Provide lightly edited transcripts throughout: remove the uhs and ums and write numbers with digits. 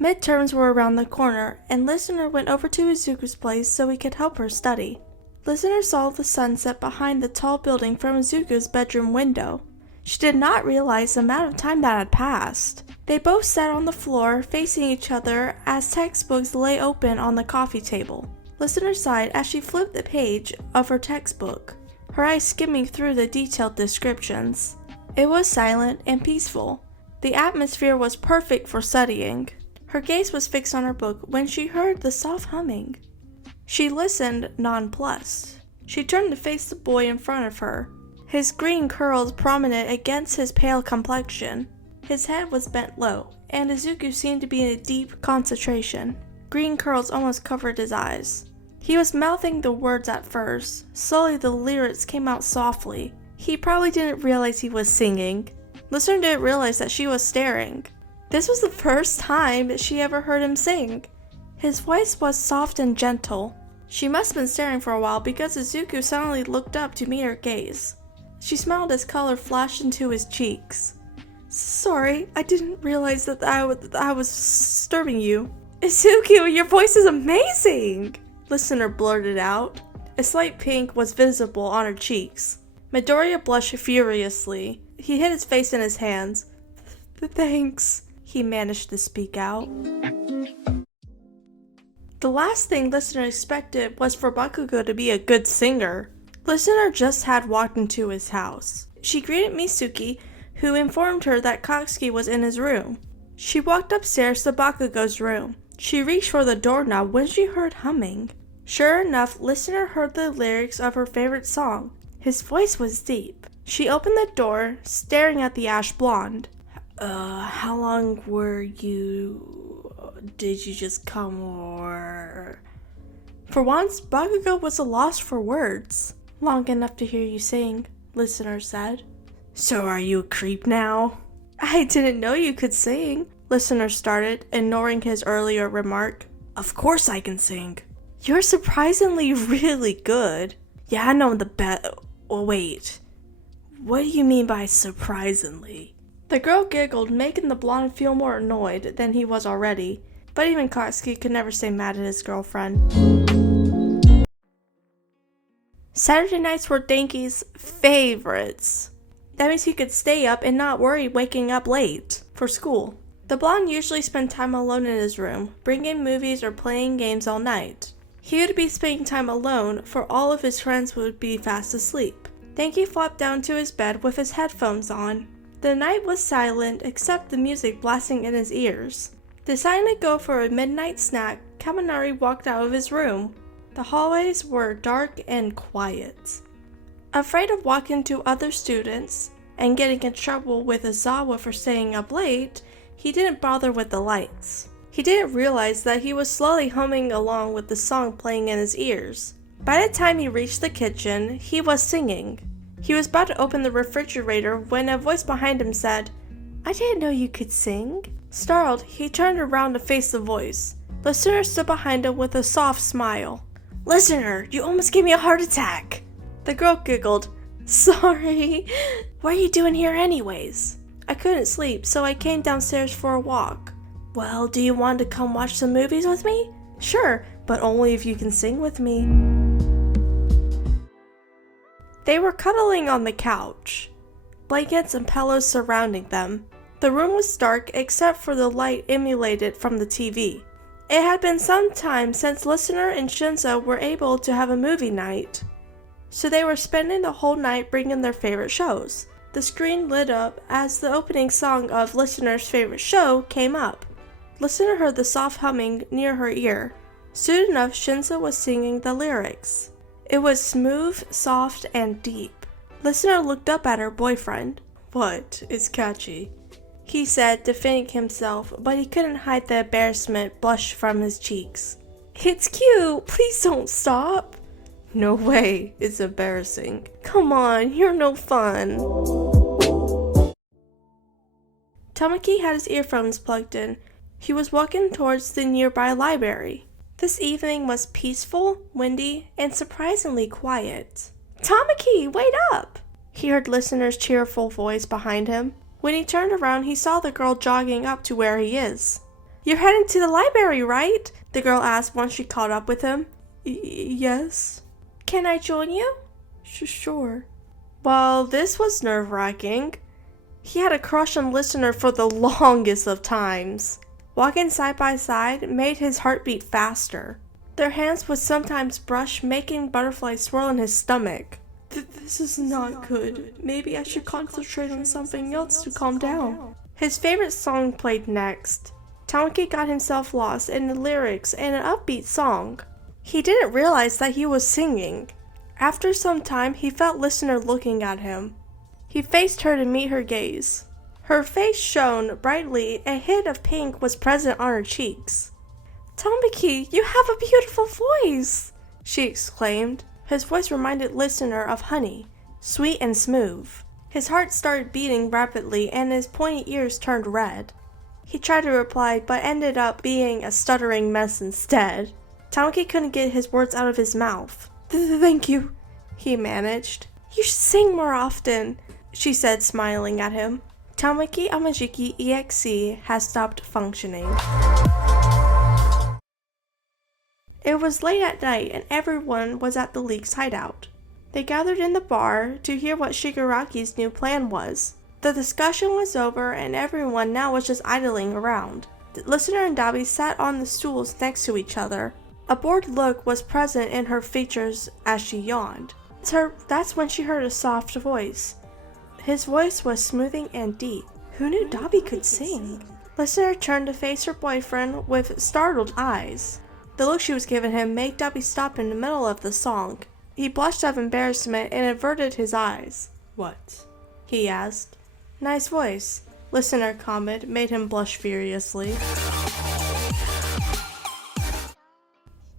Midterms were around the corner, and Listener went over to Izuku's place so he could help her study. Listener saw the sunset behind the tall building from Izuku's bedroom window. She did not realize the amount of time that had passed. They both sat on the floor, facing each other as textbooks lay open on the coffee table. Listener sighed as she flipped the page of her textbook, her eyes skimming through the detailed descriptions. It was silent and peaceful. The atmosphere was perfect for studying. Her gaze was fixed on her book when she heard the soft humming. She listened, nonplussed. She turned to face the boy in front of her, his green curls prominent against his pale complexion. His head was bent low, and Izuku seemed to be in a deep concentration. Green curls almost covered his eyes. He was mouthing the words at first. Slowly the lyrics came out softly. He probably didn't realize he was singing. Listener didn't realize that she was staring. This was the first time she ever heard him sing. His voice was soft and gentle. She must have been staring for a while because Izuku suddenly looked up to meet her gaze. She smiled as color flashed into his cheeks. "Sorry, I didn't realize that I was disturbing you." "Izuku, your voice is amazing!" Listener blurted out. A slight pink was visible on her cheeks. Midoriya blushed furiously. He hid his face in his hands. "Thanks," he managed to speak out. The last thing Listener expected was for Bakugou to be a good singer. Listener just had walked into his house. She greeted Mitsuki, who informed her that Katsuki was in his room. She walked upstairs to Bakugou's room. She reached for the doorknob when she heard humming. Sure enough, Listener heard the lyrics of her favorite song. His voice was deep. She opened the door, staring at the ash blonde. How long did you just come, or?" For once, Bakugou was a loss for words. "Long enough to hear you sing," Listener said. "So are you a creep now?" "I didn't know you could sing," Listener started, ignoring his earlier remark. "Of course I can sing." "You're surprisingly really good." "Yeah, I know the best. Oh, wait. What do you mean by surprisingly?" The girl giggled, making the blonde feel more annoyed than he was already. But even Katsuki could never stay mad at his girlfriend. Saturday nights were Denki's favorites. That means he could stay up and not worry waking up late for school. The blonde usually spent time alone in his room, bringing movies or playing games all night. He would be spending time alone, for all of his friends would be fast asleep. Denki flopped down to his bed with his headphones on. The night was silent except the music blasting in his ears. Deciding to go for a midnight snack, Kaminari walked out of his room. The hallways were dark and quiet. Afraid of walking to other students and getting in trouble with Izawa for staying up late, he didn't bother with the lights. He didn't realize that he was slowly humming along with the song playing in his ears. By the time he reached the kitchen, he was singing. He was about to open the refrigerator when a voice behind him said, "I didn't know you could sing." Startled, he turned around to face the voice. Listener stood behind him with a soft smile. "Listener, you almost gave me a heart attack." The girl giggled. "Sorry. What are you doing here anyways?" "I couldn't sleep, so I came downstairs for a walk." "Well, do you want to come watch some movies with me?" "Sure, but only if you can sing with me." They were cuddling on the couch, blankets and pillows surrounding them. The room was dark except for the light emulated from the TV. It had been some time since Listener and Shinso were able to have a movie night, so they were spending the whole night bringing their favorite shows. The screen lit up as the opening song of Listener's favorite show came up. Listener heard the soft humming near her ear. Soon enough, Shinso was singing the lyrics. It was smooth, soft, and deep. Listener looked up at her boyfriend. "What? It's catchy," he said, defending himself, but he couldn't hide the embarrassment blush from his cheeks. "It's cute. Please don't stop." "No way. It's embarrassing." "Come on, you're no fun." Tamaki had his earphones plugged in. He was walking towards the nearby library. This evening was peaceful, windy, and surprisingly quiet. "Tamaki, wait up!" He heard Listener's cheerful voice behind him. When he turned around, he saw the girl jogging up to where he is. You're heading to the library, right? The girl asked once she caught up with him. Yes. Can I join you? Sure. Well, this was nerve-wracking. He had a crush on Listener for the longest of times. Walking side by side made his heartbeat faster. Their hands would sometimes brush, making butterflies swirl in his stomach. This is not good. Maybe I should concentrate on something else to calm down. His favorite song played next. Tamaki got himself lost in the lyrics and an upbeat song. He didn't realize that he was singing. After some time, he felt Listener looking at him. He faced her to meet her gaze. Her face shone brightly, a hint of pink was present on her cheeks. Tamaki, you have a beautiful voice, she exclaimed. His voice reminded Listener of honey, sweet and smooth. His heart started beating rapidly and his pointy ears turned red. He tried to reply, but ended up being a stuttering mess instead. Tamaki couldn't get his words out of his mouth. Thank you, he managed. You should sing more often, she said, smiling at him. Tamaki Amajiki EXE has stopped functioning. It was late at night and everyone was at the League's hideout. They gathered in the bar to hear what Shigaraki's new plan was. The discussion was over and everyone now was just idling around. The Listener and Dabi sat on the stools next to each other. A bored look was present in her features as she yawned. That's when she heard a soft voice. His voice was smoothing and deep. Who knew Dabi could sing? Listener turned to face her boyfriend with startled eyes. The look she was giving him made Dabi stop in the middle of the song. He blushed of embarrassment and averted his eyes. What? He asked. Nice voice. Listener comment made him blush furiously.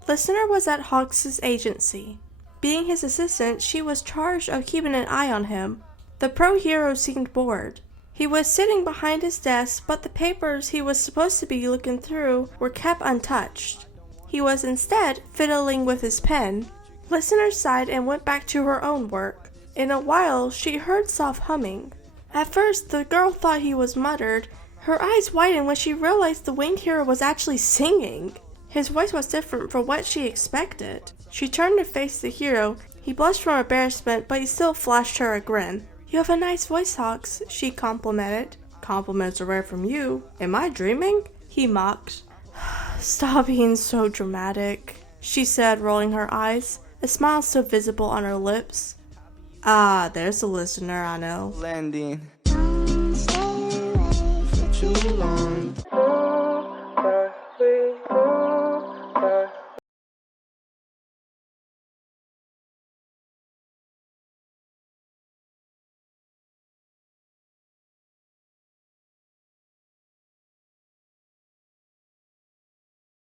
Listener was at Hawks' agency. Being his assistant, she was charged of keeping an eye on him. The pro hero seemed bored. He was sitting behind his desk, but the papers he was supposed to be looking through were kept untouched. He was instead fiddling with his pen. Listener sighed and went back to her own work. In a while, she heard soft humming. At first, the girl thought he was muttered. Her eyes widened when she realized the winged hero was actually singing. His voice was different from what she expected. She turned to face the hero. He blushed from embarrassment, but he still flashed her a grin. You have a nice voice, Hawks, she complimented. Compliments are rare from you. Am I dreaming? He mocked. Stop being so dramatic, she said, rolling her eyes, a smile still visible on her lips. Ah, there's a Listener I know. Landing.